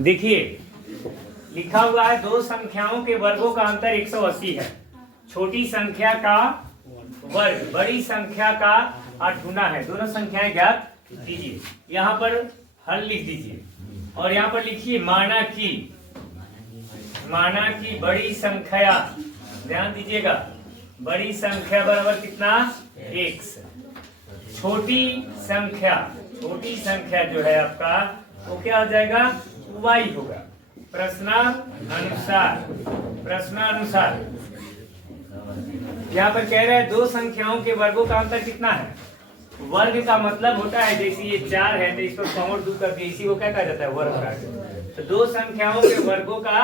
देखिए लिखा हुआ है दो संख्याओं के वर्गों का अंतर 180 है। छोटी संख्या का वर्ग बड़ी संख्या का 8 गुना है। दोनों संख्याएं ज्ञात कीजिए। यहाँ पर हल लिख दीजिए और यहाँ पर लिखिए माना कि बड़ी संख्या, ध्यान दीजिएगा, बड़ी संख्या बराबर कितना x। छोटी संख्या जो है आपका वो क्या हो जाएगा y होगा। प्रश्नानुसार यहाँ पर कह रहे हैं दो संख्याओं के वर्गों का अंतर कितना है। वर्ग का मतलब होता है जैसे ये 4 है तो इसको कमोड़ दूर कर दिए, इसी को क्या कहा जाता है वर्ग का। तो दो संख्याओं के वर्गों का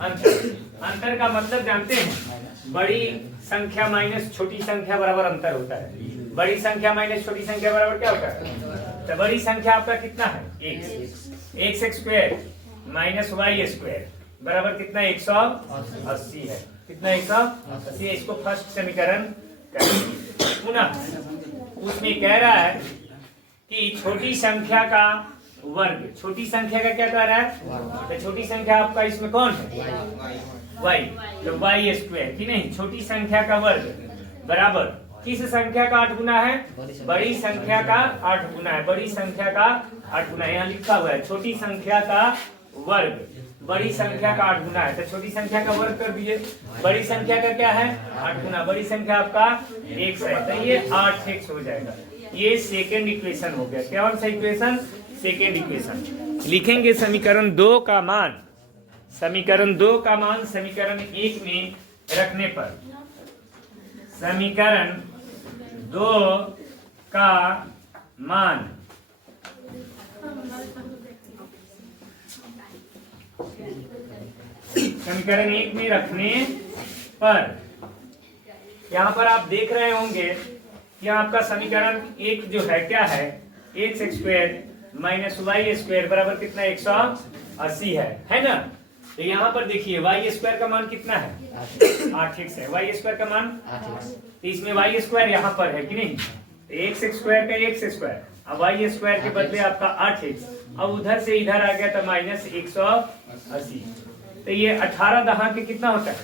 अंतर का मतलब जानते हैं, बड़ी संख्या माइनस छोटी संख्या बराबर अंतर होता है। बड़ी संख्या माइनस छोटी संख्या बराबर क्या होता है। तो बड़ी संख्या आपका कितना है x square minus y square बराबर कितना 180 है। कितना 180। इसको फर्स्ट समीकरण पुनः उसमें कह रहा है कि छोटी संख्या का वर्ग, छोटी संख्या का क्या कह रहा है, तो छोटी संख्या आपका इसमें कौन है y, तो y स्क्वायर की नहीं, छोटी संख्या का वर्ग बराबर किस संख्या का 8 गुना है, बड़ी संख्या का 8 गुना है। बड़ी संख्या का 8 गुना, यहाँ लिखा हुआ है छोटी संख्या का वर्ग बड़ी संख्या का 8 गुना है। तो छोटी संख्या का वर्ग कर दीजिए, बड़ी संख्या का क्या है 8 गुना, बड़ी संख्या आपका x है तो ये 8x हो जाएगा। ये सेकेंड इक्वेशन हो गया। क्या सा इक्वेशन, सेकेंड इक्वेशन। लिखेंगे समीकरण 2 का मान, समीकरण 2 का मान समीकरण 1 में रखने पर, समीकरण 2 का मान समीकरण 1 में रखने पर, यहाँ पर आप देख रहे होंगे कि आपका समीकरण 1 जो है क्या है, x square minus y square बराबर कितना 180 है ना। तो यहाँ पर देखिए y स्क्वायर का मान कितना है 8x है, y स्क्वायर का मान 8x, तो इसमें y स्क्वायर यहाँ पर है कि नहीं, x स्क्वायर का x स्क्वायर, अब y स्क्वायर के बदले आपका 8x, अब उधर से इधर आ गया तो माइनस 180। तो ये 18 दहा के कितना होता है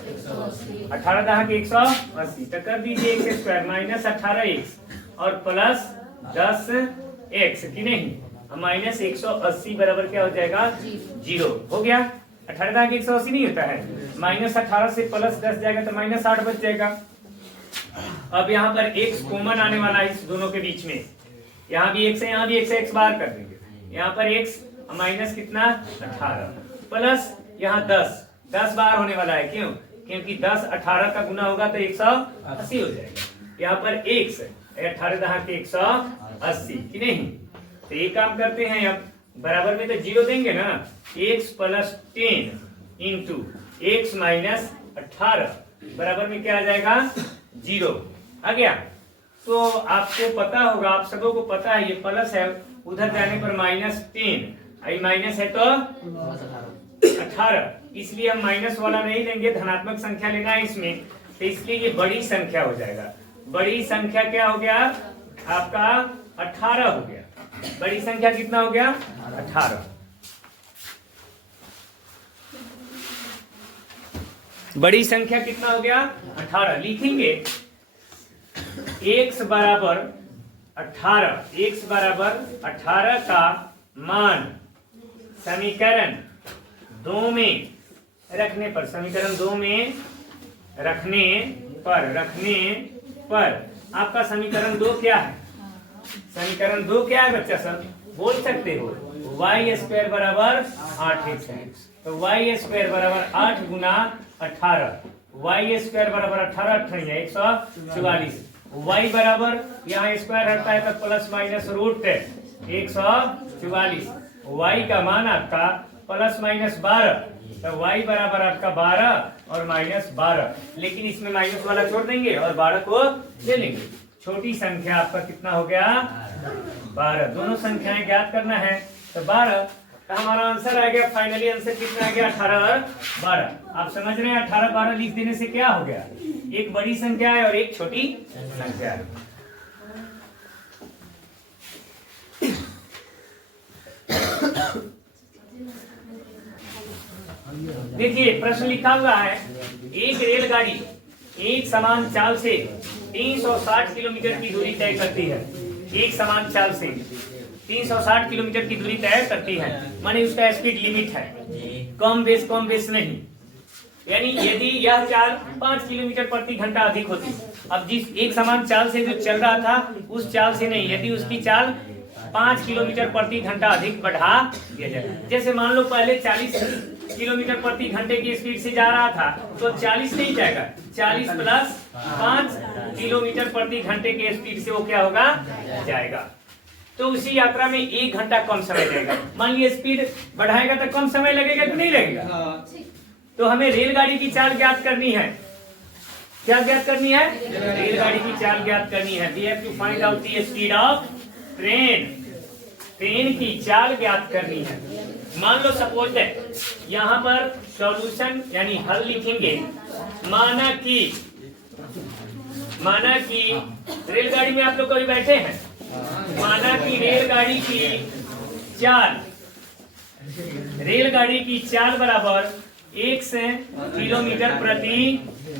18 दहा के 180। तो कर दीजिए x स्क्वायर माइनस 18x और प्लस 10x की नहीं, माइनस 180 बराबर क्या हो जाएगा 0 हो गया। 18 दहा के 180 नहीं होता है, माइनस 18 से प्लस 10 जाएगा तो माइनस 8 बच जाएगा। अब यहाँ पर x कॉमन आने वाला है इस दोनों के बीच में, यहाँ भी x है यहाँ भी x है, x बाहर कर देंगे, यहाँ पर x माइनस कितना 18 प्लस यहाँ 10 बार होने वाला है, क्यों, क्योंकि 10 18 का गुना होगा तो 180 हो जाएगा। यहाँ पर x 18 दहा के 180 कि नहीं। तो ये काम करते हैं, अब बराबर में तो 0 देंगे ना, x plus 10 into x minus 18 बराबर में क्या आ जाएगा 0 आ गया। तो आपको पता होगा, आप सबों को पता है ये प्लस है, उधर जाने पर माइनस 10, माइनस है तो 18, इसलिए हम माइनस वाला नहीं लेंगे, धनात्मक संख्या लेना है इसमें, तो इसलिए ये बड़ी संख्या हो जाएगा। बड़ी संख्या क्या हो गया आपका 18 हो गया। बड़ी संख्या कितना हो गया 18। बड़ी संख्या कितना हो गया 18। लिखेंगे x बराबर 18 का मान समीकरण 2 में रखने पर, समीकरण 2 में रखने पर आपका समीकरण 2 क्या है, समीकरण 2 क्या है बच्चा सब बोल सकते हो, y स्क्वायर बराबर 8x है। तो y स्क्वायर बराबर 8 गुना 18, y स्क्वायर बराबर 18 है 144, y बराबर यहाँ स्क्वायर हटता है तो प्लस माइनस रूट 144, y का मान आपका प्लस माइनस 12, तो y बराबर आपका 12 और माइनस 12, लेकिन इसमें माइनस वाला छोड़ देंगे और 12 को ले लेंगे। छोटी संख्या आपका कितना हो गया 12। दोनों संख्याएं ज्ञात करना है तो 12 का हमारा आंसर आ गया। फाइनली आंसर कितना आ गया 18 और 12। आप समझ रहे हैं 18 12 लिख देने से क्या हो गया, एक बड़ी संख्या है और एक छोटी संख्या है। देखिए प्रश्न लिखा हुआ है, एक रेलगाड़ी एक समान चाल से 360 किलोमीटर की दूरी तय करती है। एक समान चाल से 360 किलोमीटर की दूरी तय करती है, माने उसका स्पीड लिमिट है, कम बेस नहीं। यानी यदि यह चाल 5 किलोमीटर प्रति घंटा अधिक होती, अब जिस एक समान चाल से जो चल रहा था उस चाल से नहीं, यदि उसकी चाल 5 किलोमीटर प्रति घंटा अधिक बढ़ा दिया जाए। जैसे मान लो पहले 40 किलोमीटर प्रति घंटे की स्पीड से जा रहा था, तो 40 नहीं जाएगा, 40 प्लस 5 किलोमीटर प्रति घंटे के स्पीड से वो क्या होगा, जाएगा। तो उसी यात्रा में 1 घंटा कम समय लगेगा। मान लीजिए स्पीड बढ़ाएगा तो कम समय लगेगा कि नहीं लगेगा। तो हमें रेलगाड़ी की चाल ज्ञात करनी है। क्या ज्ञात करनी है? रेलगाड़ी की चाल ज्ञात करनी है। We have to find out the speed of train. Train की चाल ज्ञात करनी है। मान लो सपोज है यहाँ पर सॉल्यूशन यानी हल लिखेंगे। माना कि रेलगाड़ी में आप लोग कभी बैठे हैं, माना कि रेलगाड़ी की चाल बराबर 1 किलोमीटर प्रति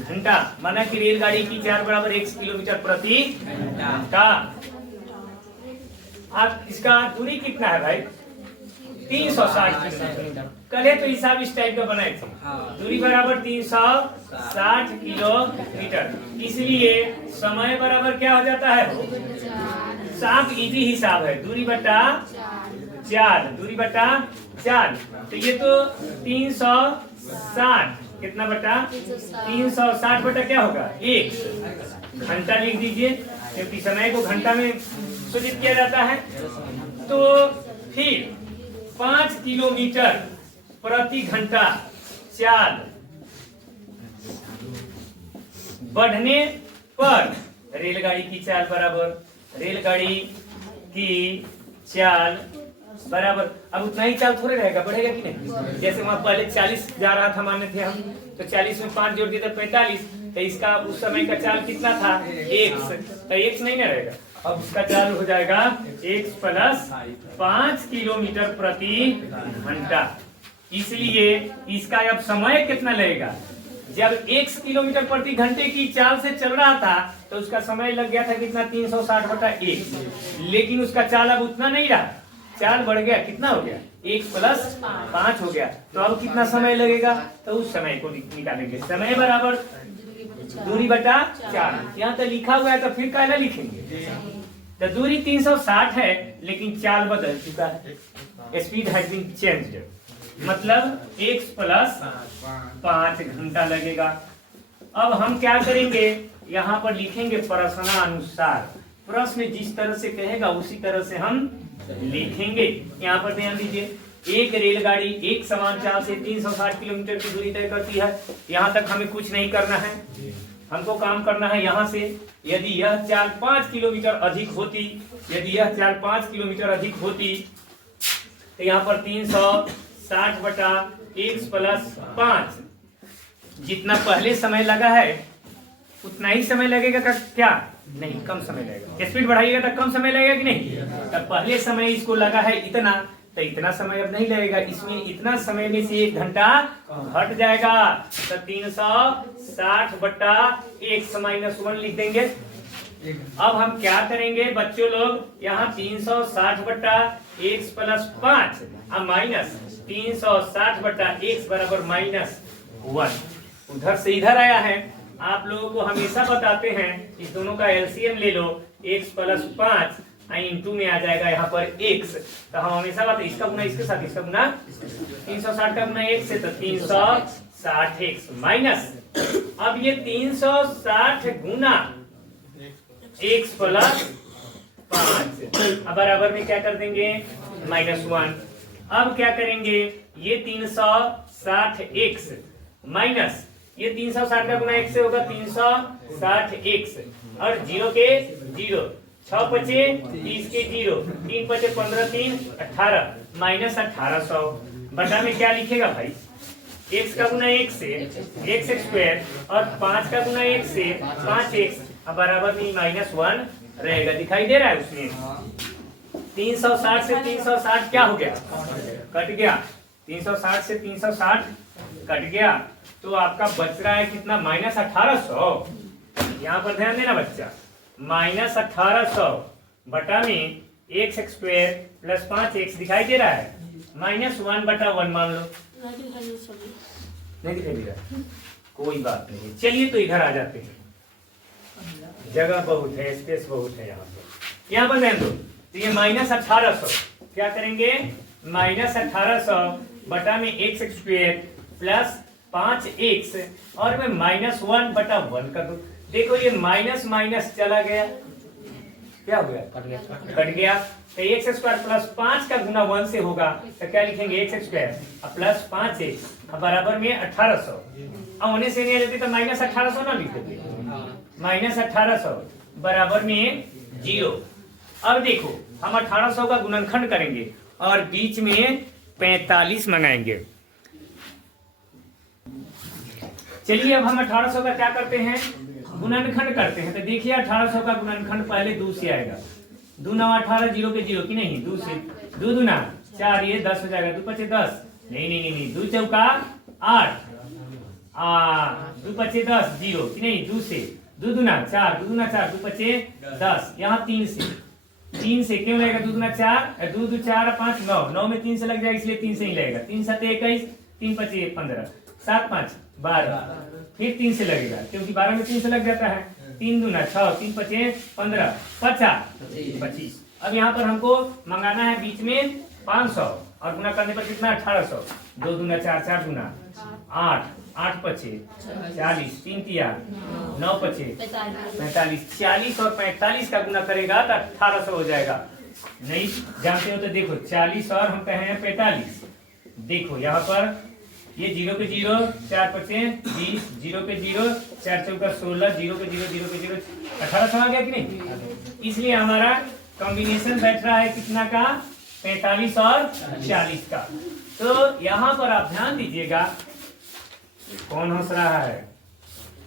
घंटा। माना कि रेलगाड़ी की चाल बराबर 1 किलोमीटर प्रति घंटा। आप इसका दूरी कितना है भाई? 360 किलोमीटर। कल तो हिसाब इस टाइप का बनाए थे। दूरी बराबर 360 किलोमीटर, इसलिए समय बराबर क्या हो जाता है? साफ इजी हिसाब है, दूरी बटा 4। तो ये तो 360 कितना बटा 360 बटा क्या होगा 1 घंटा लिख दीजिए, क्योंकि समय को घंटा में सूचित किया जाता है। तो फिर 5 किलोमीटर प्रति घंटा चाल बढ़ने पर रेलगाड़ी की चाल बराबर अब उतना ही चाल थोड़े रहेगा, बढ़ेगा कि नहीं? जैसे वहां पहले 40 जा रहा था माने थे हम, तो 40 में 5 जोड़ दिए तो 45। तो इसका उस समय का चाल कितना था? 1। तो 1 नहीं ना रहेगा, अब उसका चाल हो जाएगा 1 प्लस 5 किलोमीटर प्रति घंटा। इसलिए इसका अब समय कितना लगेगा? जब 1 किलोमीटर प्रति घंटे की चाल से चल रहा था तो उसका समय लग गया था कितना? 360 बटा 1। लेकिन उसका चाल अब उतना नहीं रहा, चाल बढ़ गया, कितना हो गया? 1 प्लस 5 हो गया। तो अब कितना समय लगेगा? तो उस समय को निकालेंगे। समय बराबर दूरी बटा 4। यहाँ तो लिखा हुआ है, तो फिर क्या लिखेंगे? तो दूरी 360 है, लेकिन चाल बदल चुका है, स्पीड हैज बीन चेंज्ड, मतलब 1 प्लस 5 घंटा लगेगा। अब हम क्या करेंगे? यहाँ पर लिखेंगे प्रश्नानुसार। प्रश्न जिस तरह से कहेगा उसी तरह से हम लिखेंगे। यहाँ पर ध्यान दीजिए, एक रेलगाड़ी एक समान चाल से 360 किलोमीटर की दूरी तय करती है। यहाँ तक हमें कुछ नहीं करना है, हमको काम करना है यहाँ से। यदि यह चाल 5 किलोमीटर अधिक होती, तो यहाँ पर 360 बटा 1 प्लस 5, जितना पहले समय लगा है उतना ही समय लगेगा का क्या? नहीं, कम समय लगेगा। स्पीड बढ़ाइएगा तो कम समय लगेगा कि नहीं? तब पहले समय इसको लगा है इतना, तो इतना समय अब नहीं लगेगा। इसमें इतना समय में से 1 घंटा घट जाएगा, तो 360 बटा 1 लिख देंगे। अब हम क्या करेंगे बच्चों लोग? यहाँ 360 बटा 1 प्लस 5 और माइनस 360 बटा 1 बराबर -1। उधर से इधर आया है। आप लोगों को हमेशा बताते हैं इस दोनों का एलसीएम ले लो, 1 प्लस 5 इंटू में आ जाएगा यहाँ पर x। तो हम हमेशा बताते इसका गुना इसके साथ, इसका गुना 360 का गुना 1 से, तो 360x माइनस, अब ये 360 गुना 1 प्लस 5 अब बराबर में क्या कर देंगे? -1। अब क्या करेंगे? ये 360x माइनस ये 360 का गुना 1 से होगा 360x, और 0 के 0, 6 पचे 30 के 0, 3 पचे 15, 3 18 माइनस 1800 बटा में क्या लिखेगा भाई? x का गुना 1 से x स्क्वायर और 5 का गुना 1 से 5x, अब बराबर में -1 रहेगा। दिखाई दे रहा है उसमें? 360 से 360 क्या हो गया? कट गया। 360 से 360 कट गया तो आपका बच रहा है कितना, -1800। यहाँ पर ध्यान देना बच्चा, -1800 बटा में x स्क्वायर प्लस 5x दिखाई दे रहा है, -1/1 मान लो। नहीं दिखाई दे रहा, कोई बात नहीं। चलिए तो इधर आ जाते हैं, जगह बहुत है, स्पेस बहुत है यहाँ पर। यहाँ पर ध्यान दो, तो ये -1800 क्या करेंगे, -1800 बटा में x स्क्वायर प्लस 5x और मैं -1/1 कर दूं। देखो ये माइनस माइनस चला गया, क्या हो गया, कट गया। तो x स्क्वायर प्लस 5 का गुना 1 से होगा, तो क्या लिखेंगे, x स्क्वायर प्लस 5x बराबर में 1800। अब होने से नहीं आ जाती तो -1800 ना लिख देते, -1800 बराबर में 0। अब देखो हम 1800 का गुणनखंड करेंगे और बीच में 45 मंगाएंगे। चलिए अब हम 1800 का क्या करते हैं, गुणनखंड करते हैं। तो देखिए 1800 का गुणनखंड पहले 2 से आएगा, 2 9 18, 0 के 0 की नहीं, 2 से 2 दूना 4, ये 10 हो जाएगा, 2 5 10, नहीं 2 चौका 8, 2 5 10, 0 की नहीं, 2 से 2 दूना 4, 2 दूना 4, 2 5 10, यहाँ 3 से क्यों लगेगा, 2 दूना 4, 2 2 4 5 9, 9 में 3 से लग जाएगा इसलिए 3 से ही लगेगा, 3 7 21, 3 5 15, 7 5 12, फिर 3 से लगेगा क्योंकि 12 में 3 से लग जाता है, 3 दूना 6, 3 5 15, 25। अब यहाँ पर हमको मंगाना है बीच में 500 और गुना करने पर कितना, 1800, 2 दूना 4, 4 दूना 8, 8 5 40, 3 तिया 9 5 45, 40 और 45 का गुना करेगा तो 1800 हो जाएगा। नहीं जानते हो तो देखो 40 और हम कहे हैं 45, देखो यहाँ पर ये 0 के 0, 4 5 20, 0 के 0, 4 चौका 16, 0 के 0, 0 के 0, 1800 आ गया कि नहीं। इसलिए हमारा कॉम्बिनेशन बैठ रहा है कितना का, 45 और 40 का। तो यहाँ पर आप ध्यान दीजिएगा, कौन हंस रहा है,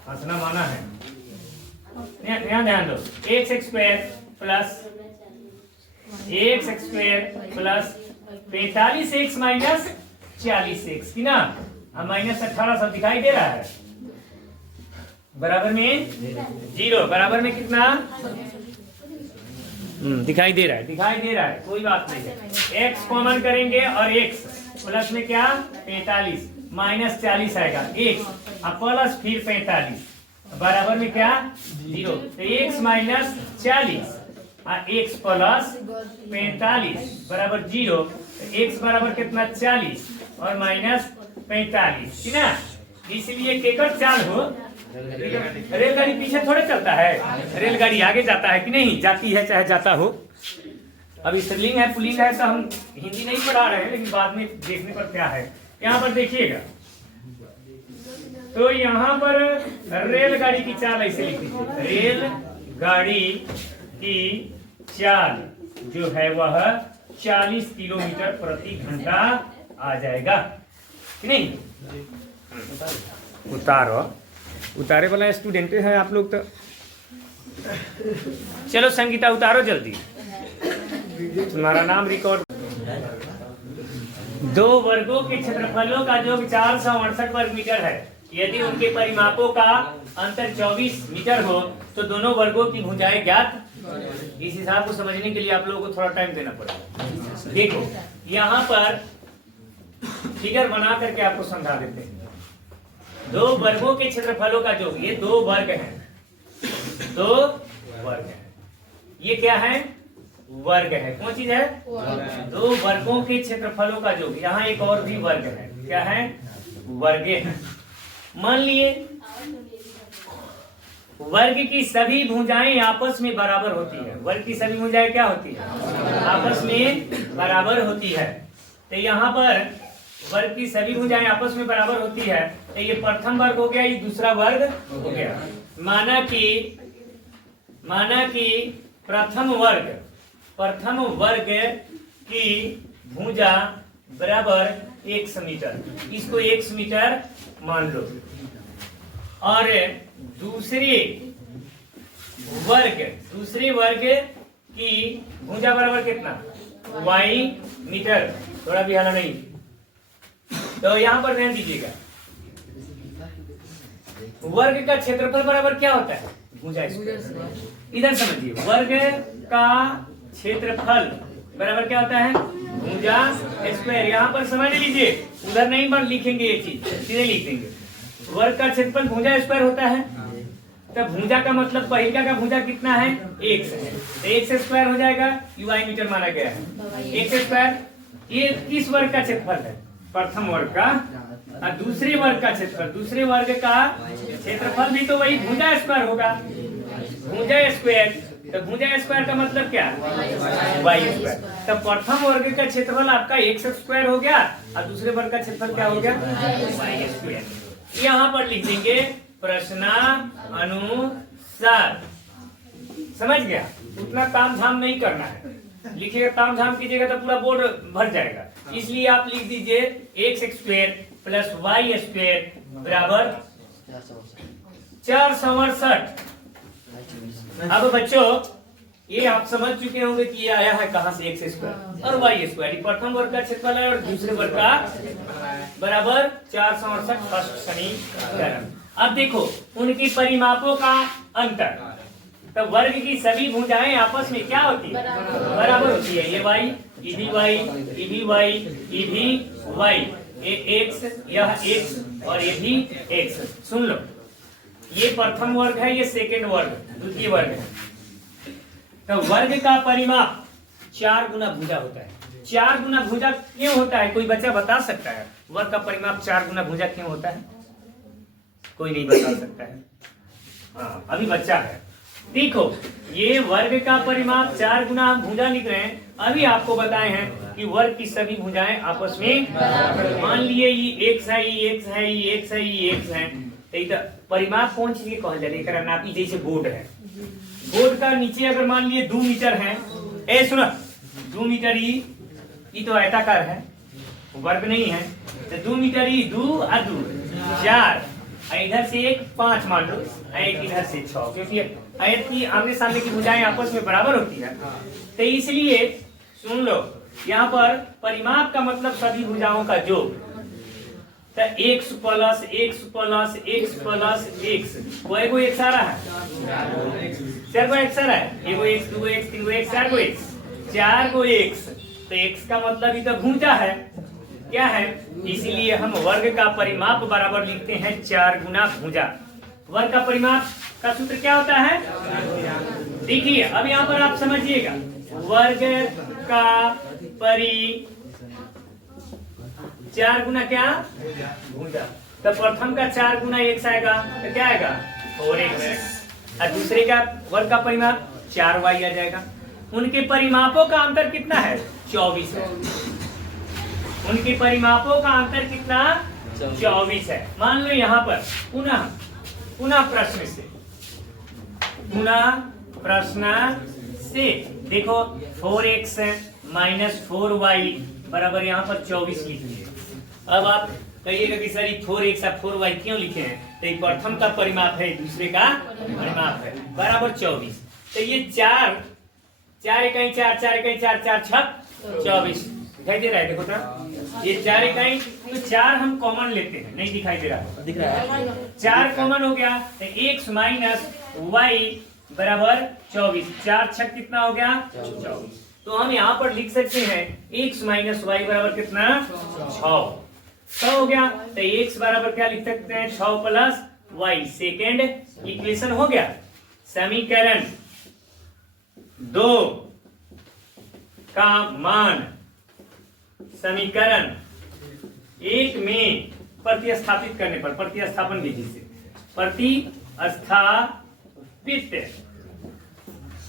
हंसना माना है, ध्यान दो, x square plus 45x minus 40x की ना, -1800 दिखाई दे रहा है, बराबर में 0, बराबर में कितना, दिखाई दे रहा है, कोई बात नहीं है। x कॉमन करेंगे और x प्लस में क्या, 45 -40 आएगा, x प्लस फिर 45 बराबर में क्या, 0। तो x माइनस 40 और x प्लस 45 बराबर 0। x बराबर कितना, 40 और -45 ना। इसलिए केकर चाल हो, रेलगाड़ी पीछे थोड़े चलता है, रेलगाड़ी आगे जाता है कि नहीं, जाती है चाहे जाता हो। अब स्त्रीलिंग है पुल्लिंग है तो हम हिंदी नहीं पढ़ा रहे हैं, लेकिन बाद में देखने पर क्या है। यहाँ पर देखिएगा, तो यहाँ पर रेलगाड़ी की चाल ऐसे लिखी थी, रेलगाड़ी की चाल जो है वह 40 किलोमीटर प्रति घंटा आ जाएगा कि नहीं। उतारे वाला स्टूडेंट है आप लोग तो। चलो संगीता उतारो जल्दी, तुम्हारा नाम रिकॉर्ड। 2 वर्गों के क्षेत्रफलों का योग 468 वर्ग मीटर है। यदि उनके परिमापों का अंतर 24 मीटर हो तो दोनों वर्गों की भुजाएं ज्ञात। इस हिसाब को समझने के लिए आप लोगों को थोड़ा टाइम देना पड़ेगा। देखो यहाँ पर फिगर बना करके आपको समझा देते हैं। 2 वर्गों के क्षेत्रफलों का योग, ये 2 वर्ग हैं, 2 वर्ग हैं। ये क्या है, वर्ग है। कौन चीज है, 2 वर्गों के क्षेत्रफलों का योग। यहाँ एक और भी वर्ग है, क्या है, वर्गे हैं। मान लिए वर्ग की सभी भुजाएं आपस में बराबर होती है। वर्ग की सभी भुजाएं क्या होती है, आपस में बराबर होती है। तो यहाँ पर वर्ग की सभी भुजाएं आपस में बराबर होती है। तो ये प्रथम वर्ग हो गया, ये दूसरा वर्ग हो गया। माना कि प्रथम वर्ग की भुजा बराबर 1 मीटर, इसको 1 मीटर मान लो। और दूसरे वर्ग की भुजा बराबर कितना, y मीटर। थोड़ा भी हाला नहीं, तो यहाँ पर ध्यान दीजिएगा, वर्ग का क्षेत्रफल बराबर क्या होता है? भुजा स्क्वायर। इधर समझिए, वर्ग का क्षेत्रफल बराबर क्या होता है? भुजा स्क्वायर। यहाँ पर समझ लीजिए, उधर नहीं पर लिखेंगे, ये चीज सीधे लिखेंगे। वर्ग का क्षेत्रफल भुजा स्क्वायर होता है। तब भुजा का मतलब पहिलका का भुजा कितना है? x है, तो x स्क्वायर हो जाएगा, y मीटर माना गया है, x स्क्वायर। ये किस वर्ग का क्षेत्रफल है? प्रथम वर्ग का। और दूसरे वर्ग का क्षेत्रफल, दूसरे वर्ग का क्षेत्रफल भी तो वही भुजा स्क्वायर होगा, भुजा स्क्वायर। तो भुजा स्क्वायर का मतलब क्या? y square. तो प्रथम वर्ग का क्षेत्रफल आपका x स्क्वायर हो गया और दूसरे वर्ग का क्षेत्रफल क्या हो गया? y square. यहाँ पर लिख देंगे प्रश्नानुसार। समझ गया? उतना ताम झाम नहीं करना है, लिखिएगा ताम झाम कीजिएगा तो पूरा बोर्ड भर जाएगा। इसलिए आप लिख दीजिए x square plus y square बराबर 468। अब बच्चों ये आप समझ चुके होंगे कि ये आया है कहां से, एक्स स्क्वायर और वाई स्क्वायर। प्रथम वर्ग का क्षेत्रफल है और दूसरे वर्ग का बराबर 468 फर्स्ट समीकरण। अब देखो उनकी परिमापों का अंतर। तो वर्ग की सभी भुजाएं आपस में क्या होती है? बराबर होती है। ये वाई, ये भी वाई, ये भी वाई, ये भी वाई, ये एक्स, यह एक्स और ये भी एक्स। सुन लो, ये प्रथम वर्ग है, ये सेकेंड वर्ग, द्वितीय वर्ग है। तो वर्ग का परिमाप 4 गुना भुजा होता है। 4 गुना भुजा क्यों होता है? कोई बच्चा बता सकता है वर्ग का परिमाप 4 गुना भुजा क्यों होता है? कोई नहीं बता सकता है। हाँ, अभी बच्चा है। देखो, ये वर्ग का परिमाप 4 गुना हम भुजा लिख रहे हैं। अभी आपको बताए हैं कि वर्ग की सभी भुजाएं आपस में, मान लिए ये x है, ये x है, ये x है, ये x है। तो परिमाप कौन चीज के कहल जाए? नापी जैसे बोर्ड है, बोर्ड का नीचे अगर मान लिए 2 मीटर है, ए सुनो, 2 मीटर ये तो आयताकार है, वर्ग नहीं है। तो 2 मीटर 2 और 2 4, इधर से एक 5 मान लो, एक इधर से 6, क्योंकि आयत की आमने सामने की भुजाएं आपस में बराबर होती है। तो इसलिए सुन लो, यहाँ पर परिमाप का मतलब सभी भुजाओं का योग। तो x plus x plus x plus x, वो एगो x आ रहा है, 4 गो x आ रहा है, एगो x, 2 गो x, 3 गो x, 4 गो x, 4 गो x। तो x का मतलब ही तो भुजा है, क्या है? इसीलिए हम वर्ग का परिमाप बराबर लिखते हैं 4 गुना भुजा। वर्ग का परिमाप का सूत्र क्या होता है? देखिए अब यहाँ पर आप समझिएगा, वर्ग का परि 4 गुना क्या? भुजा। तो प्रथम का 4 गुना x आएगा, तो क्या आएगा? 4x। और दूसरे का वर्ग का परिमाप 4y आ जाएगा। उनके परिमापों का अंतर कितना है? 24 है। उनके परिमापों का अंतर कितना? 24 है। मान लो यहाँ पर पुनः प्रश्न से देखो 4x माइनस 4y बराबर यहाँ पर 24 लिख लिए। अब आप कहिएगा कि सर 4x और 4y क्यों लिखे हैं? तो एक प्रथम का परिमाप है, दूसरे का परिमाप है, बराबर 24। तो ये 4 इकाई 4, 4 इकाई 4, 4 छक 24 दिखाई दे रहा है। देखो तो ये 4 इकाई, तो 4 हम कॉमन लेते हैं, नहीं दिखाई दे रहा, दिख रहा है 4 कॉमन हो गया। तो x माइनस y बराबर 24, 4 छक कितना हो गया? 24। तो हम यहाँ पर लिख सकते हैं x माइनस y बराबर कितना? 6 हो गया। तो x बराबर क्या लिख सकते हैं? 6 प्लस y। सेकेंड इक्वेशन हो गया। समीकरण 2 का मान समीकरण 1 में प्रतिस्थापित करने पर, प्रतिस्थापन विधि से प्रतिस्थापित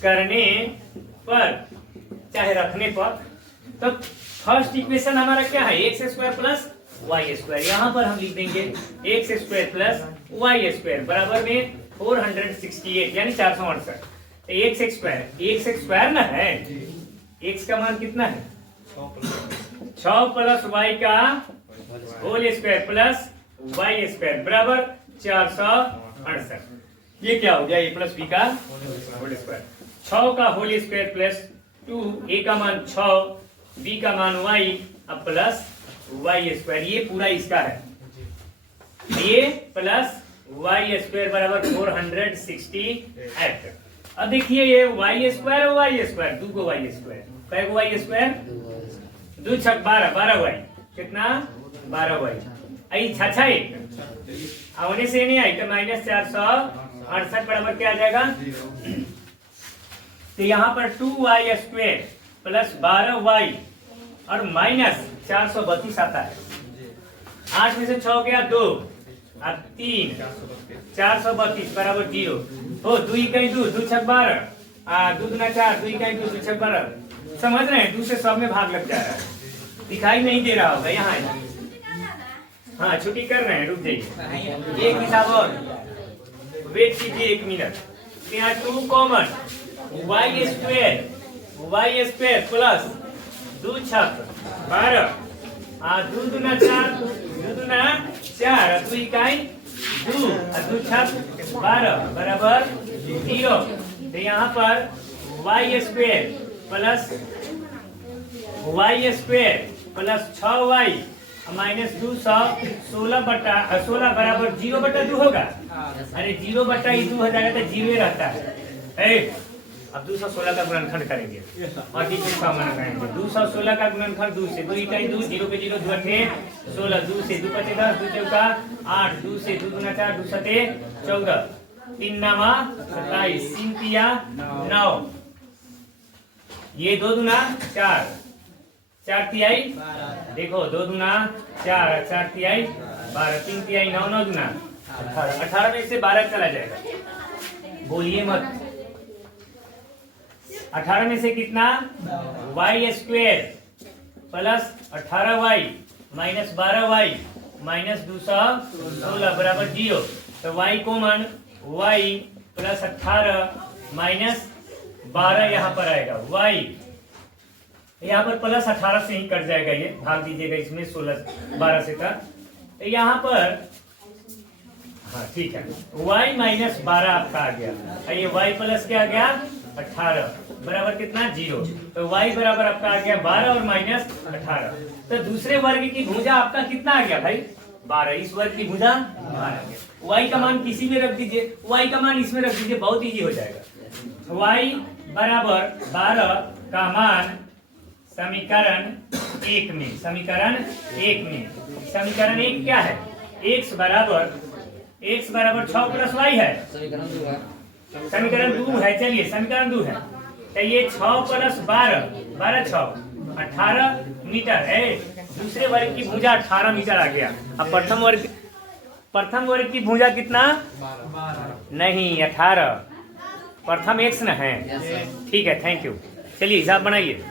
करने पर, चाहे रखने पर, तो फर्स्ट इक्वेशन हमारा क्या है? X square plus y square. यहाँ पर हम लिख देंगे x square plus y square बराबर में 468 यानी 468। एक्स स्क्वायर ना है, एक्स का मान कितना है? 6 प्लस वाई का whole square plus y square बराबर 468। ये क्या हो गया? ए प्लस बी का होल स्क्वायर। 6 का होल स्क्वायर प्लस 2, ए का मान 6, बी का मान वाई, अब प्लस वाई स्क्वायर। ये पूरा इसका है, ये प्लस वाई स्क्वायर बराबर 468। अब देखिए ये वाई स्क्वायर और वाई स्क्वायर, दो को वाई स्क्वायर, कै को वाई स्क्वायर, 2 छक 12, 12 वाई, कितना 12 वाई, आई छा एक आने से नहीं आई तो -468 बराबर क्या आ जाएगा, तो यहाँ पर 2y स्क्वायर प्लस 12y और माइनस 432 आता है। 8 में से 6 गया 2 और 3, 432 बराबर 0। हो 2 इकाई 2, 2 छक 12, 2 दूना 4, 2 इकाई 2, 2 छक 12। समझ रहे हैं, 2 से सब में भाग लग जा रहा है, दिखाई नहीं दे रहा होगा यहाँ। हाँ छुट्टी कर रहे हैं, रुक जाइए, एक हिसाब और वेट कीजिए 1 मिनट। यहाँ 2 कॉमन, वाई स्क्वायर प्लस 2 छक 12, 2 दूना 4, 2 दूना 4, 2 इकाई 2 और 2 छक 12 बराबर 0। तो यहाँ पर Y square plus 6y minus 216 बटा 16 बराबर 0/2 होगा। अरे 0/2 हो जाएगा तो 0 रहता है। अब 216 का गुणनखंड करेंगे और किसी का मान करेंगे। 216 का गुणनखंड 2 से, 2 इकाई 2, 0 पे 0, 2 अठे 16, 2 से 2 पचे 10, 2 चौका 8, 2 से 2 दूना 4, 2 सते 14, 3 नामा 27, 3 तिया 9, ये 2 दूना 4, 4 तिहाई देखो 2 दूना 4, 4 तिहाई 12, 3 तिहाई 9, 9 दूना 18, 18 में से 12 चला जाएगा, बोलिए मत। 18 में से कितना, y square plus 18y minus 12y minus 216 बराबर 0। तो y common, y plus 18 minus 12 यहाँ पर आएगा, y यहाँ पर प्लस 18 से ही कट जाएगा, ये भाग दीजिएगा इसमें 16 12 से तक। तो यहाँ पर हाँ ठीक है, y माइनस 12 आपका आ गया, ये y प्लस क्या आ गया 18 बराबर कितना 0। तो y बराबर आपका आ गया 12 और माइनस 18। तो दूसरे वर्ग की भुजा आपका कितना आ गया भाई 12, इस वर्ग की भुजा 12 आ गया। y का मान किसी में रख दीजिए, y का मान इसमें रख दीजिए, बहुत इजी हो जाएगा। y बराबर 12 का मान समीकरण 1 में, समीकरण 1 क्या है, x बराबर 6 प्लस y है, समीकरण 2 है। चलिए समीकरण 2 है, तो ये 6 प्लस 12, 12 6 18 मीटर है। दूसरे वर्ग की भुजा 18 मीटर आ गया। अब प्रथम वर्ग की भुजा कितना, नहीं 18, प्रथम x न है, ठीक है, थैंक यू। चलिए हिसाब बनाइए।